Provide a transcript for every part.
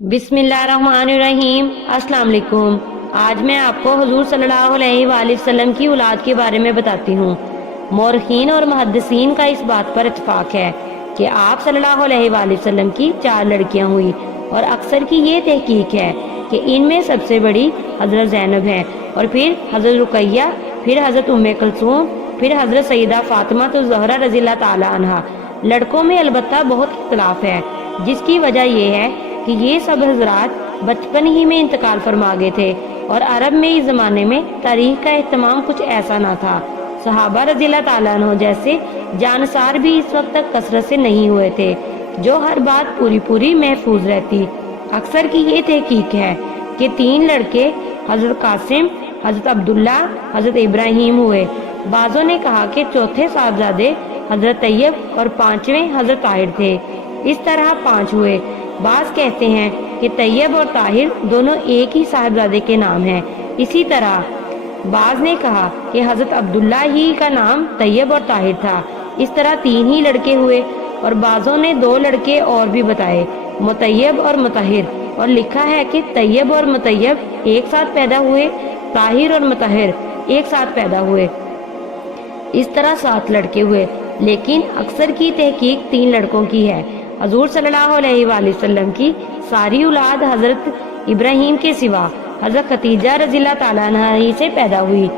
बिस्मिल्लाहिर्रहमानिर्रहीम। अस्सलाम वालेकुम। आज मैं आपको हुजूर सल्लल्लाहु अलैहि वसल्लम की औलाद के बारे में बताती हूँ। मौरखीन और मुहद्दिसीन का इस बात पर इत्फाक है कि आप सल्लल्लाहु अलैहि वसल्लम की 4 लड़कियां हुई और अक्सर की ये तहकीक है कि इनमें सबसे बड़ी हजरत ज़ैनब है और फिर हजरत रुकैया, फिर हजरत उम्मे कुलसूम, फिर हजरत सईदा फातिमा तो ज़हरा रज़ियल्लाहु ताला अन्हा। लड़कों में अलबत्ता बहुत इख्तिलाफ है, जिसकी वजह यह है कि ये सब हजरात बचपन ही में इंतकाल फरमा गए थे और अरब में इस जमाने में तारीख का एहतमाम कुछ ऐसा ना था। सहाबा रज़ियल्लाहु ताला अन्हु जैसे जानसार भी इस वक्त तक कसरत से नहीं हुए थे जो हर बात पूरी महफूज रहती। अक्सर की ये तहकीक है कि 3 लड़के हजरत कासिम, हजरत अब्दुल्ला, हजरत इब्राहिम हुए। बाज़ों ने कहा कि चौथे साहबजादे हजरत तैयब और 5वें हजरत ताहिर थे। इस तरह 5 हुए। बाज़ कहते हैं कि तैयब और ताहिर दोनों एक ही साहिबजादे के नाम हैं। इसी तरह बाज़ ने कहा कि हजरत अब्दुल्ला ही का नाम तैयब और ताहिर था। इस तरह 3 ही लड़के हुए और बाज़ों ने 2 लड़के और भी बताए, मुतैयब और मुतहिर, और लिखा है कि तैयब और मुतैयब एक साथ पैदा हुए, ताहिर और मुतहिर एक साथ पैदा हुए। इस तरह 7 लड़के हुए, लेकिन अक्सर की तहकीक 3 लड़कों की है। हजूर सल्लल्लाहु अलैहि वसल्लम की सारी औलाद हजरत इब्राहिम के सिवा हजरत खतीजा रज़ियल्लाहु ताला अन्हा ही से पैदा हुई।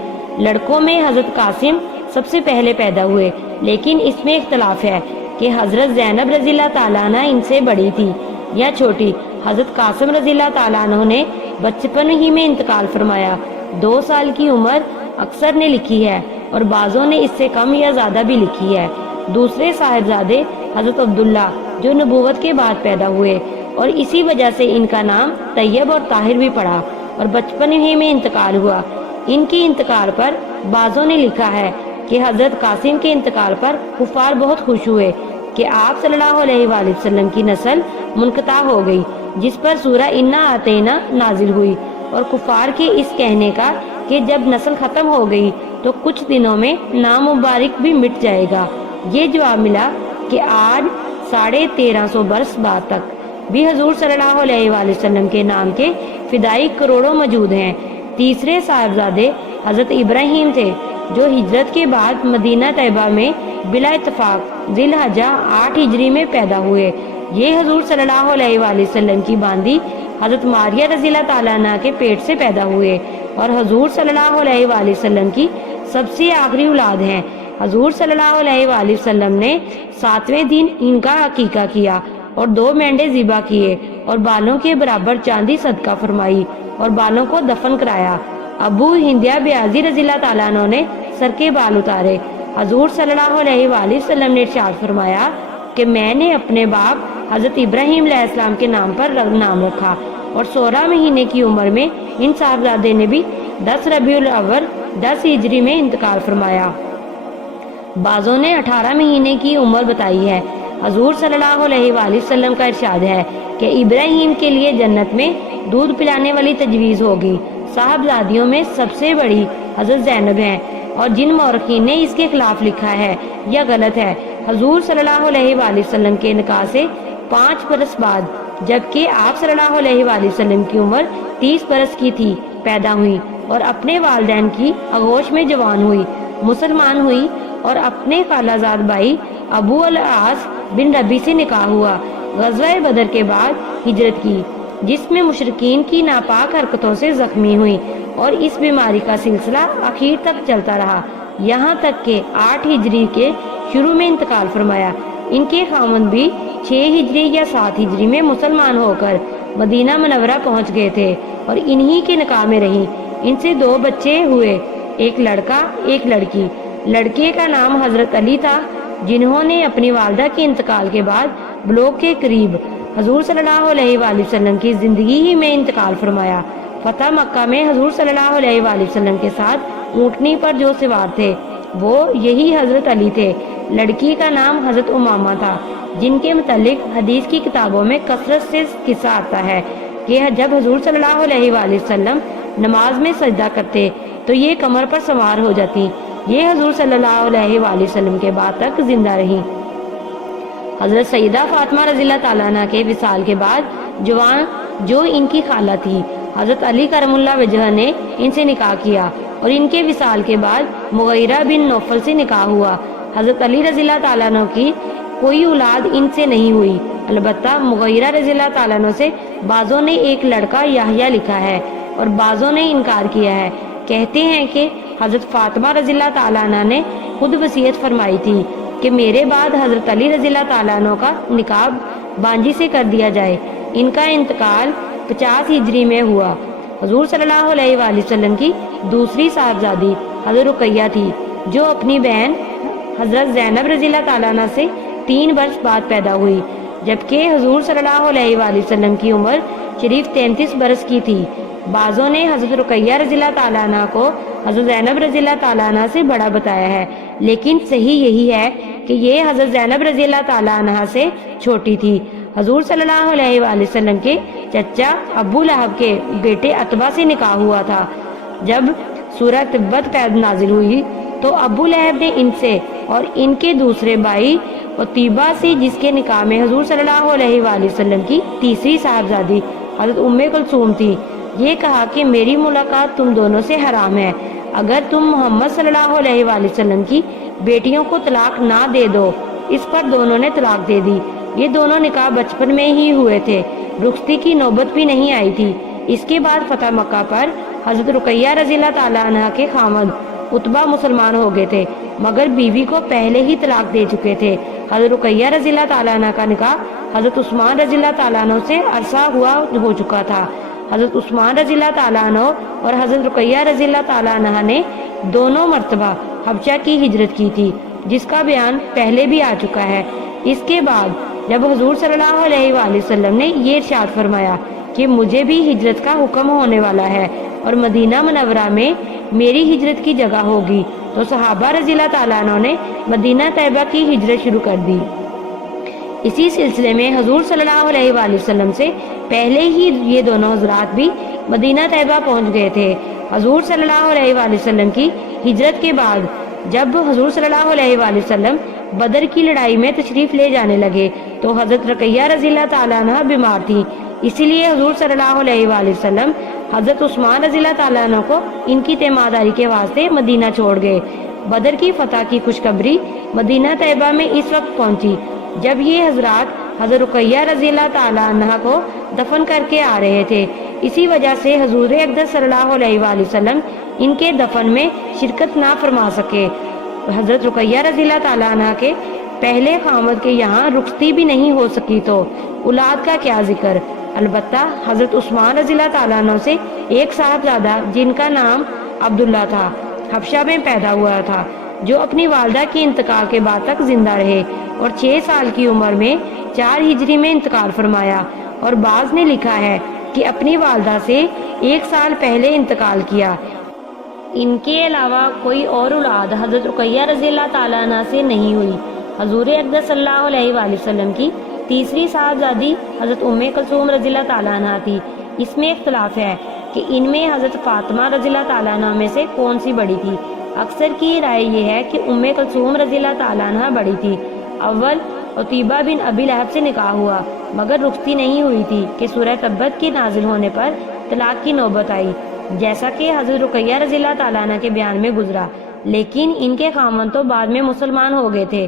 लड़कों में हजरत कासिम सबसे पहले पैदा हुए, लेकिन इसमें इख्तलाफ है कि हजरत ज़ैनब रज़ियल्लाहु ताला अन्हा इनसे बड़ी थी या छोटी। हजरत कासिम रज़ियल्लाहु ताला अन्हु ने बचपन ही में इंतकाल फरमाया। 2 साल की उम्र अक्सर ने लिखी है और बाज़ों ने इससे कम या ज़्यादा भी लिखी है। दूसरे साहिबजादे हजरत अब्दुल्ला जो नबूवत के बाद पैदा हुए और इसी वजह से इनका नाम तैयब और ताहिर भी पड़ा और बचपन ही में इंतकाल हुआ। इनके इंतकाल पर बाज़ों ने लिखा है कि हजरत कासिम के इंतकाल पर कुफार बहुत खुश हुए कि आप सल्लल्लाहु अलैहि वसल्लम की नस्ल मुनक़ता हो गई, जिस पर सूरह इन्ना आतैना नाजिल हुई। और कुफार के इस कहने का कि जब नस्ल खत्म हो गई तो कुछ दिनों में नाम मुबारक भी मिट जाएगा, ये जवाब मिला कि आज 1350 बरस बाद तक भी हजूर सल्लल्लाहु अलैहि वसल्लम के नाम के फिदाई करोड़ों मौजूद हैं। तीसरे साहिबजादे हजरत इब्राहिम थे जो हिजरत के बाद मदीना तैयबा में बिला इत्तफाक ज़िलहज्जा 8 हिजरी में पैदा हुए। ये हजूर सल्लल्लाहु अलैहि वसल्लम की बांदी हजरत मारिया रज़ियल्लाहु ताला अन्हा के पेट से पैदा हुए और हजूर सल्लल्लाहु अलैहि वसल्लम की सबसे आखिरी औलाद हैं। हजूर सल्लल्लाहु अलैहि वसल्लम ने 7वें दिन इनका अकीका किया और 2 मेंढे ज़िबा किए और बालों के बराबर चांदी सदका फरमाई और बालों को दफन कराया। अबू हिंदिया ब्याजी रज़ियल्लाहु ताला अन्हु ने सर के बाल उतारे। हजूर सल्लल्लाहु अलैहि वसल्लम ने इरशाद फरमाया कि मैंने अपने बाप हजरत इब्राहिम अलैहिस्सलाम के नाम पर नाम रखा और 16 महीने की उम्र में इन साहबजादे ने भी 10 रबीउल अव्वल 10 हिजरी में इंतकाल फरमाया। बाज़ों ने 18 महीने की उम्र बताई है। हजूर सल्लल्लाहु अलैहि वसल्लम का इरशाद है कि इब्राहिम के लिए जन्नत में दूध पिलाने वाली तजवीज़ होगी। साहबजादियों में सबसे बड़ी हजरत ज़ैनब हैं और जिन मौरखीन ने इसके खिलाफ लिखा है यह गलत है। हजूर सल्लल्लाहु अलैहि वसल्लम के निकाह से 5 बरस बाद, जबकि आप सल्लल्लाहु अलैहि वसल्लम की उम्र 30 बरस की थी, पैदा हुई और अपने वालिदैन की आगोश में जवान हुई, मुसलमान हुई और अपने खालाजाद भाई अबू अल आस बिन रबी से निकाह हुआ। ग़ज़वा बदर के बाद हिजरत की, जिसमें मुशरिकीन की नापाक हरकतों से जख्मी हुई और इस बीमारी का सिलसिला आखिर तक चलता रहा, यहाँ तक कि 8 हिजरी के शुरू में इंतकाल फरमाया। इनके खामन भी 6 हिजरी या 7 हिजरी में मुसलमान होकर मदीना मुनव्वरा पहुँच गए थे और इन्हीं के निकाह में रही। इनसे 2 बच्चे हुए, एक लड़का एक लड़की। लड़के का नाम हजरत अली था, जिन्होंने अपनी वालदा के इंतकाल के बाद ब्लोग के करीब हजूर सल्लल्लाहु अलैहि वसल्लम की जिंदगी ही में इंतकाल फरमाया। फतह मक्का में हजूर सल्लल्लाहु अलैहि वसल्लम के साथ ऊँटनी पर जो सवार थे वो यही हजरत अली थे। लड़की का नाम हजरत उमामा था, जिनके मुतालिक हदीस की किताबों में कसरत से किस्सा आता है कि जब हजूर सल्लल्लाहु अलैहि वसल्लम नमाज में सजदा करते तो ये कमर पर सवार हो जाती। ये हजूर सल्लल्लाहु अलैहि वसल्लम के बाद तक जिंदा रही। हजरत सईदा फातिमा रज़ियल्लाहु ताला अन्हा के विसाल के बाद जवान جو ان کی خالہ تھی۔ حضرت علی کرم اللہ وجہ نے ان سے نکاح کیا اور ان کے وصال کے بعد مغیرہ بن نوفل سے نکاح ہوا۔ حضرت علی رضی اللہ تعالیٰ عنہ کی کوئی اولاد ان سے نہیں ہوئی، البتہ مغیرہ رضی اللہ تعالیٰ عنہ سے بعضوں نے ایک لڑکا یحییٰ لکھا ہے اور بعضوں نے انکار کیا ہے۔ کہتے ہیں کہ حضرت فاطمہ رضی اللہ تعالیٰ عنہ نے خود وصیت فرمائی تھی کہ میرے بعد حضرت علی رضی اللہ تعالیٰ عنہ کا نکاح بانجی سے کر دیا جائے۔ ان کا انتقال 50 ہجری میں ہوا۔ حضور صلی اللہ علیہ وآلہ وسلم کی دوسری صاحبزادی حضرت رقیہ تھی، جو اپنی بہن حضرت زینب رضی اللہ تعالیٰ عنہ سے 3 برس بعد پیدا ہوئی، جبکہ حضور صلی اللہ علیہ وآلہ وسلم کی عمر شریف 33 برس کی تھی۔ بعضوں نے حضرت رقیہ رضی اللہ تعالیٰ عنہ کو حضرت زینب رضی اللہ تعالیٰ عنہ سے بڑا بتایا ہے، لیکن صحیح یہی ہے کہ یہ حضرت زینب رضی اللہ تعالیٰ عنہ سے چھوٹی تھی۔ حضور صلی اللہ علیہ وآلہ وسلم کے چچا ابو لہب کے بیٹے عتبہ سے نکاح ہوا تھا۔ جب سورہ تبت نازل ہوئی تو ابو لہب نے ان سے اور ان کے دوسرے بھائی عتیبہ سے، جس کے نکاح میں حضور صلی اللہ علیہ وآلہ وسلم کی تیسری صاحبزادی حضرت ام کلثوم تھی، یہ کہا کہ میری ملاقات تم دونوں سے حرام ہے۔ اگر تم محمد صلی اللہ علیہ وآلہ وسلم کی بیٹیوں کو طلاق نہ دے دو۔ اس پر دونوں نے طلاق دے دی۔ یہ دونوں نکاح بچپن میں ہی ہوئے تھے، رخصتی کی نوبت بھی نہیں آئی تھی۔ اس کے بعد فتح مکہ پر حضرت رقیہ رضی اللہ تعالیٰ عنہ کے خامد عتبہ مسلمان ہو گئے تھے، مگر بیوی کو پہلے ہی طلاق دے چکے تھے۔ حضرت رقیہ رضی اللہ تعالیٰ عنہ کا نکاح حضرت عثمان رضی اللہ تعالیٰ عنہ سے عرصہ ہو چکا تھا۔ حضرت عثمان رضی اللہ تعالیٰ عنہ اور حضرت رقیہ رضی اللہ تعالیٰ عنہ نے دونوں مرتبہ حبشہ کی ہجرت کی تھی، جس کا بیان پہلے بھی آ چکا ہے۔ اس کے بعد جب حضور صلی اللہ علیہ وآلہ وسلم نے یہ ارشاد فرمایا کہ مجھے بھی ہجرت کا حکم ہونے والا ہے اور مدینہ منورہ میں میری ہجرت کی جگہ ہوگی، تو صحابہ رضی اللہ تعالیٰ عنہ نے مدینہ طیبہ کی ہجرت شروع کر دی۔ اسی سلسلے میں حضور صلی اللہ علیہ وآلہ وسلم سے پہلے ہی یہ دونوں حضرات بھی مدینہ طیبہ پہنچ گئے تھے۔ حضور صلی اللہ علیہ وآلہ وسلم کی ہجرت کے بعد جب حضور صلی اللہ علیہ وآلہ وسلم بدر کی لڑائی میں تشریف لے جانے لگے تو حضرت رقیہ رضی اللہ تعالیٰ عنہ بیمار تھی، اسی لیے حضور صلی اللہ علیہ وآلہ وسلم حضرت عثمان رضی اللہ تعالیٰ عنہ کو ان کی تیمارداری کے واسطے مدینہ چھوڑ گئے۔ بدر کی فتح کی خوشخبری مدینہ طیبہ میں اس وقت پہنچی جب یہ حضرات حضرت رقیہ رضی اللہ تعالیٰ عنہ کو دفن کر کے آ رہے تھے۔ اسی وجہ سے حضور اقدس صلی اللہ علیہ وآلہ وسلم ان کے دفن میں شرکت نہ فرما سکے۔ حضرت رقیہ رضی اللہ تعالیٰ عنہ کے پہلے خامد کے یہاں رخصتی بھی نہیں ہو سکی تو اولاد کا کیا ذکر۔ البتہ حضرت عثمان رضی اللہ تعالیٰ عنہ سے ایک صاحبزادہ جن کا نام عبداللہ تھا، حبشہ میں پیدا ہوا تھا، جو اپنی والدہ کے انتقال کے بعد تک زندہ رہے اور 6 سال کی عمر میں 4 ہجری میں انتقال فرمایا، اور بعض نے لکھا ہے کہ اپنی والدہ سے 1 سال پہلے انتقال کیا۔ ان کے علاوہ کوئی اور اولاد حضرت رقیہ رضی اللہ تعالیٰ عنہ سے نہیں ہوئی۔ حضور اقدس صلی اللہ علیہ وآلہ وسلم کی تیسری صاحبزادی حضرت ام کلثوم رضی اللہ تعالیٰ عنہ تھی۔ اس میں اختلاف ہے کہ ان میں حضرت فاطمہ رضی اللہ تعالیٰ عنہ میں سے کون سی بڑی تھی۔ اکثر کی رائے یہ ہے کہ ام کلثوم رضی اللہ تعالیٰ عنہ بڑی تھی۔ اول عتیبہ بن ابی لہب سے نکاح ہوا، مگر رخصتی نہیں ہوئی تھی کہ سورہ تبت کی نازل ہونے پر طلاق کی نوبت آئی، جیسا کہ حضرت رقیہ رضی اللہ تعالیٰ عنہ کے بیان میں گزرا، لیکن ان کے خامد تو بعد میں مسلمان ہو گئے تھے،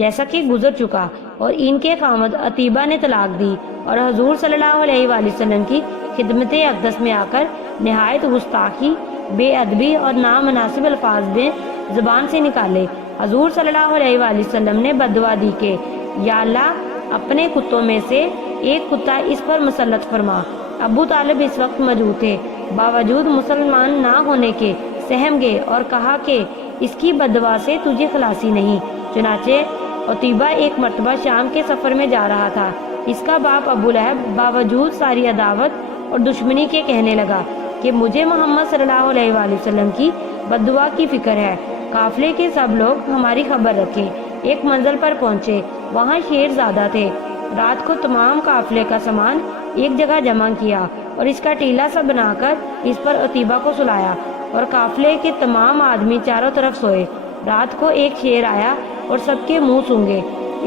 جیسا کہ گزر چکا، اور ان کے خامد عتیبہ نے طلاق دی اور حضور صلی اللہ علیہ وآلہ وسلم کی خدمت اقدس میں آ کر نہایت گستاخی، بے ادبی اور نامناسب الفاظ میں زبان سے نکالے۔ حضور صلی اللہ علیہ وآلہ وسلم نے بددعا دی کہ یا اللہ اپنے کتوں میں سے ایک کتا اس پر مسلط فرما۔ ابو طالب اس وقت موجود تھے، باوجود مسلمان نہ ہونے کے سہم گئے اور کہا کہ اس کی بددعا سے تجھے خلاصی نہیں۔ چنانچہ عتیبہ ایک مرتبہ شام کے سفر میں جا رہا تھا۔ اس کا باپ ابو لہب باوجود ساری عداوت اور دشمنی کے کہنے لگا کہ مجھے محمد صلی اللہ علیہ وآلہ وسلم کی بددعا کی فکر ہے، قافلے کے سب لوگ ہماری خبر رکھیں۔ ایک منزل پر پہنچے، وہاں شیر زیادہ تھے۔ رات کو تمام قافلے کا سامان ایک جگہ جمع کیا اور اس کا ٹیلا سا بنا کر اس پر عتیبہ کو سلایا، اور قافلے کے تمام آدمی چاروں طرف سوئے۔ رات کو ایک شیر آیا اور سب کے منہ سونگے۔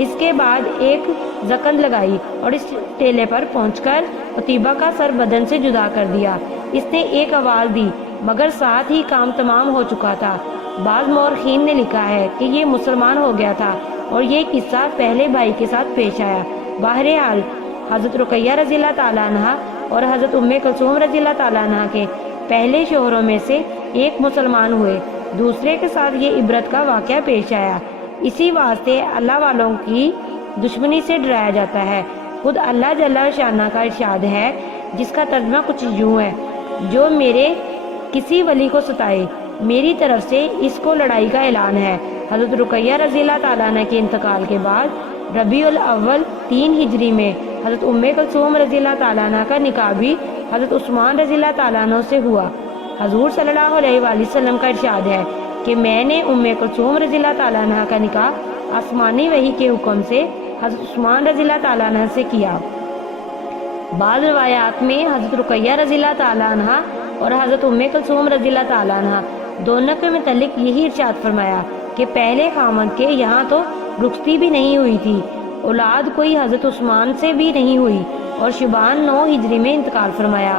اس کے بعد ایک जकंद लगाई और इस टेले पर पहुंचकर उतैबा का सर बदन से जुदा कर दिया। इसने एक आवाज दी मगर साथ ही काम तमाम हो चुका था। बाज़ मौरखीन ने लिखा है कि ये मुसलमान हो गया था और ये किस्सा पहले भाई के साथ पेश आया। बहरहाल हज़रत रुकैया रज़ियल्लाह ताला अन्हा और हज़रत उम्मे कुलसूम रज़ियल्लाह ताला अन्हा के पहले शोहरों में से एक मुसलमान हुए, दूसरे के साथ ये इबरत का वाक़या पेश आया। इसी वास्ते अल्लाह वालों की दुश्मनी से डराया जाता है। खुद अल्लाह जल्ल शाना का इरशाद है, जिसका तर्जमा कुछ यूँ है, जो मेरे किसी वली को सताए मेरी तरफ से इसको लड़ाई का ऐलान है। हज़रत रुकैया रज़ियल्लाह ताला अन्हा के इंतकाल के बाद रबीउल अव्वल 3 हिजरी में हज़रत उम्मे कुलसूम रज़ियल्लाह ताला अन्हा का निकाह भी हज़रत उस्मान रज़ियल्लाह ताला अन्हु से हुआ। हजूर सल्लल्लाहु अलैहि वसल्लम का इरशाद है कि मैंने उम्मे कुलसूम रज़ियल्लाहु ताला अन्हा का निकाह आसमानी वही के हुक्म से हज़रत उस्मान रज़ियल्लाहु ताला अन्हा से किया। बाद रिवायात में हज़रत रुकैया रज़ियल्लाहु ताला अन्हा और हज़रत उम्मे कुलसूम रज़ियल्लाहु ताला अन्हा दोनों के मुतल्लिक यही इरशाद फरमाया कि पहले खामद के यहाँ तो रुखसती भी नहीं हुई थी, औलाद कोई हज़रत उस्मान से भी नहीं हुई और शुबान 9 हिजरी में इंतकाल फरमाया।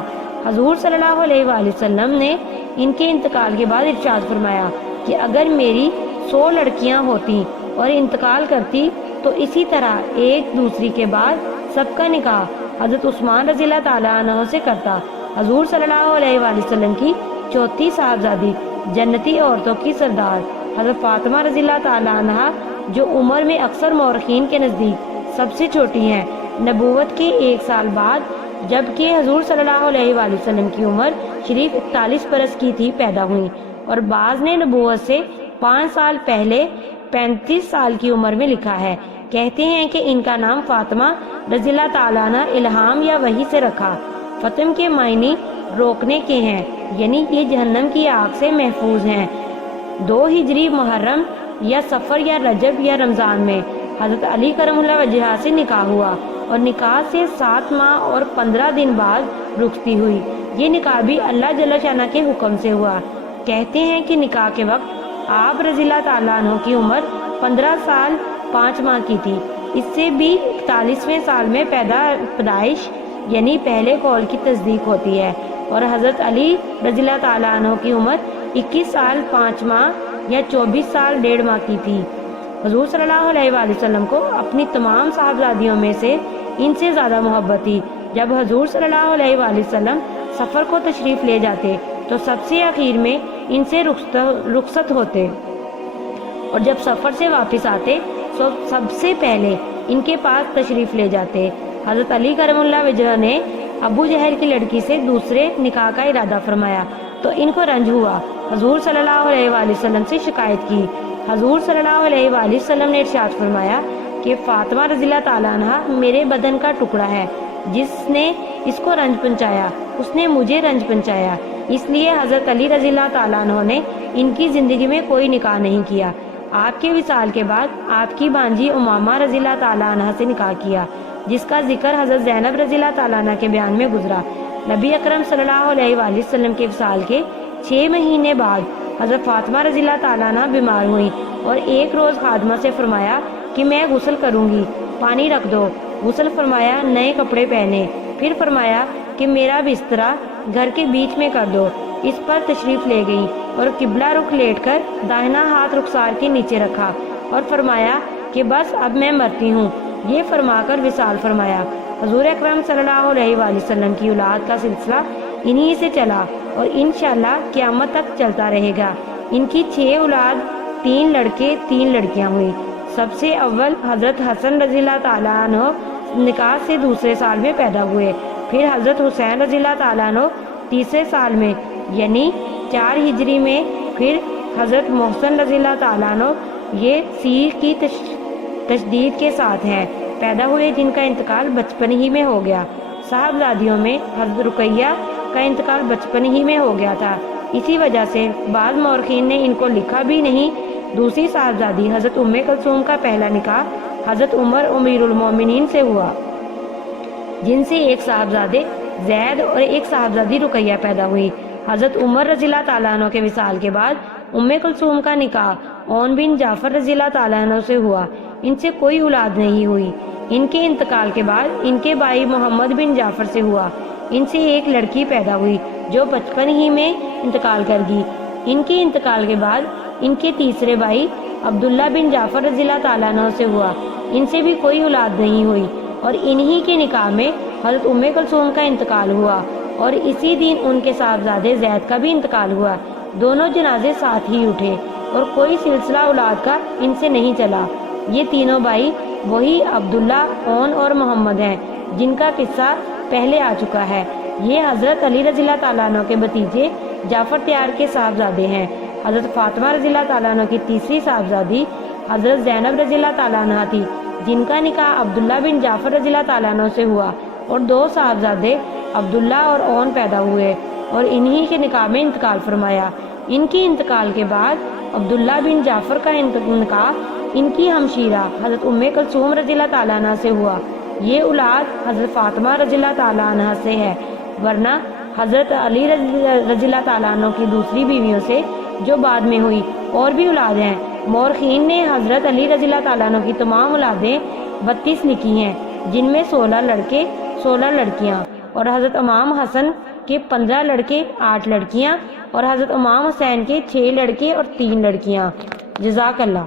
हजूर सल्लल्लाहु अलैहि वसल्लम ने इनके इंतकाल के बाद इरशाद फरमाया कि अगर मेरी 100 लड़कियां होती और इंतकाल करती तो इसी तरह एक दूसरी के बाद सबका निकाह हज़रत उस्मान रज़ियल्लाहु ताला अन्हु से करता। हजूर सल्लल्लाहु अलैहि वसल्लम की चौथी साहबजादी जन्नती औरतों की सरदार हज़रत फातिमा रज़ियल्लाहु ताला अन्हा, जो उम्र में अक्सर मौरखीन के नज़दीक सबसे छोटी हैं, नबूवत के 1 साल बाद जबकि हजूर सल्लल्लाहु अलैहि वसल्लम की उम्र शरीफ 41 बरस की थी, पैदा हुई और बाज़ ने नबूवत से 5 साल पहले 35 साल की उम्र में लिखा है। कहते हैं कि इनका नाम फातिमा रज़ियल्लाहु ताला अन्हा इल्हाम या वही से रखा। फतम के मायने रोकने के हैं, यानी ये जहन्नम की आग से महफूज हैं। 2 हिजरी मुहर्रम या सफ़र या रजब या रमज़ान में हज़रत अली करमुल्लाह वजहा से निकाह हुआ और निकाह से 7 माह और 15 दिन बाद रुखसती हुई। ये निकाह भी अल्लाह जल्ल शाना के हुक्म से हुआ। कहते हैं कि निकाह के वक्त आप रज़ियल्लाहु ताला अन्हु की उम्र 15 साल 5 माह की थी। इससे भी 41वें साल में पैदाइश यानी पहले कौल की तस्दीक होती है और हज़रत अली रज़ियल्लाहु ताला अन्हु की उम्र 21 साल 5 माह या 24 साल 1.5 माह की थी। हजूर सल्लल्लाहु अलैहि वसल्लम को अपनी तमाम साहबजादियों में से इनसे ज़्यादा मोहब्बत थी। जब हजूर सल्लल्लाहु अलैहि वसल्लम सफ़र को तशरीफ़ ले जाते तो सबसे आखिर में इनसे रुखसत होते और जब सफ़र से वापस आते तो सबसे पहले इनके पास तशरीफ़ ले जाते। हज़रत अली करमुल्लाह वजह ने अबू जहल की लड़की से दूसरे निकाह का इरादा फरमाया तो इनको रंज हुआ। हजूर सल्लल्लाहु अलैहि वसल्लम से शिकायत की। हजूर सल्लल्लाहु अलैहि वसल्लम ने इरशाद फरमाया कि फातिमा रज़ियल्लाहु ताला अन्हा मेरे बदन का टुकड़ा है, जिसने इसको रंज पहुंचाया उसने मुझे रंज पहुंचाया। इसलिए हज़रत अली रज़ियल्लाहु ताला अन्हु ने इनकी ज़िंदगी में कोई निकाह नहीं किया। आपके विसाल के बाद आपकी भांजी उमामा रज़ियल्लाहु ताला अन्हा से निकाह किया, जिसका जिक्र हज़रत ज़ैनब रज़ियल्लाहु ताला अन्हा के बयान में गुजरा। नबी अकरम सल्लल्लाहु अलैहि वसल्लम के विसाल के 6 महीने बाद हज़रत फातिमा रज़ियल्लाहु ताला अन्हा बीमार हुई और एक रोज़ खादमा से फरमाया कि मैं गुस्ल करूँगी, पानी रख दो। गुस्ल फरमाया, नए कपड़े पहने। फिर फरमाया कि मेरा बिस्तरा घर के बीच में कर दो। इस पर तशरीफ़ ले गई और किबला रुख लेटकर दाहिना हाथ रुखसार के नीचे रखा और फरमाया कि बस अब मैं मरती हूँ। ये फरमाकर विसाल फरमाया। हजूर अकरम सल्लल्लाहु अलैहि वसल्लम की औलाद का सिलसिला इन्हीं से चला और इंशाअल्लाह क़यामत तक चलता रहेगा। इनकी 6 औलाद, 3 लड़के 3 लड़कियां हुई। सबसे अव्वल हज़रत हसन रज़ियल्लाहु ताला अन्हु निकाह से दूसरे साल में पैदा हुए। फिर हज़रत हुसैन रज़ियल्लाहु ताला अन्हु तीसरे साल में यानी 4 हिजरी में। फिर हज़रत मोहसन रज़ियल्लाहु ताला अन्हु ये सी की तशदीद के साथ हैं पैदा हुए, जिनका इंतकाल बचपन ही में हो गया। साहबजादियों में हज़रत रुकैया का इंतकाल बचपन ही में हो गया था। इसी वजह से बाद मौरखीन ने इनको लिखा भी नहीं। दूसरी साहबजादी हज़रत उम्मे कुलसूम का पहला निकाह हज़रत उमर अमीरुल मोमिनीन से हुआ, जिनसे एक साहबजादे जैद और एक साहबजादी रुकैया पैदा हुई। हज़रत उमर रज़ियल्लाहु ताला अन्हु के विसाल के बाद उम्मे कुलसूम का निकाह ओन बिन जाफ़र रज़ियल्लाहु ताला अन्हु से हुआ। इनसे कोई औलाद नहीं हुई। ان کے انتقال کے بعد ان کے بھائی محمد بن جعفر سے ہوا۔ ان سے ایک لڑکی پیدا ہوئی جو بچپن ہی میں انتقال کر گئی۔ ان کے انتقال کے بعد ان کے تیسرے بھائی عبداللہ بن جعفر رضی اللہ تعالیٰ عنہ سے ہوا۔ ان سے بھی کوئی اولاد نہیں ہوئی، اور انہی کے نکاح میں حضرت ام کلثوم کا انتقال ہوا، اور اسی دن ان کے صاحبزادے زید کا بھی انتقال ہوا۔ دونوں جنازے ساتھ ہی اٹھے، اور کوئی سلسلہ اولاد کا ان سے نہیں چلا۔ یہ تینوں بھائی وہی عبداللہ، اون اور محمد ہیں جن کا قصہ پہلے آ چکا ہے۔ یہ حضرت علی رضی اللہ تعالیٰ عنہ کے بھتیجے جعفر تیار کے صاحبزادے ہیں۔ حضرت فاطمہ رضی اللہ تعالیٰ عنہ کی تیسری صاحبزادی حضرت زینب رضی اللہ تعالیٰ عنہ تھی، جن کا نکاح عبداللہ بن جعفر رضی اللہ تعالیٰ عنہ سے ہوا، اور دو صاحبزادے عبداللہ اور اون پیدا ہوئے، اور انہی کے نکاح میں انتقال فرمایا۔ ان کے انتقال کے بعد عبداللہ بن جعفر کا نکاح ان کی ہمشیرہ حضرت ام کلثوم رضی اللہ تعالیٰ عنہ سے ہوا۔ یہ اولاد حضرت فاطمہ رضی اللہ تعالیٰ عنہ سے ہے، ورنہ حضرت علی رضی اللہ تعالیٰ عنہ کی دوسری بیویوں سے جو بعد میں ہوئی اور بھی اولاد ہیں۔ مورخین نے حضرت علی رضی اللہ تعالیٰ عنہ کی تمام اولادیں 32 لکھی ہیں، جن میں 16 لڑکے 16 لڑکیاں، اور حضرت امام حسن کے 15 لڑکے 8 لڑکیاں، اور حضرت امام حسین کے 6 لڑکے اور 3 لڑکیاں۔ جزاک اللہ۔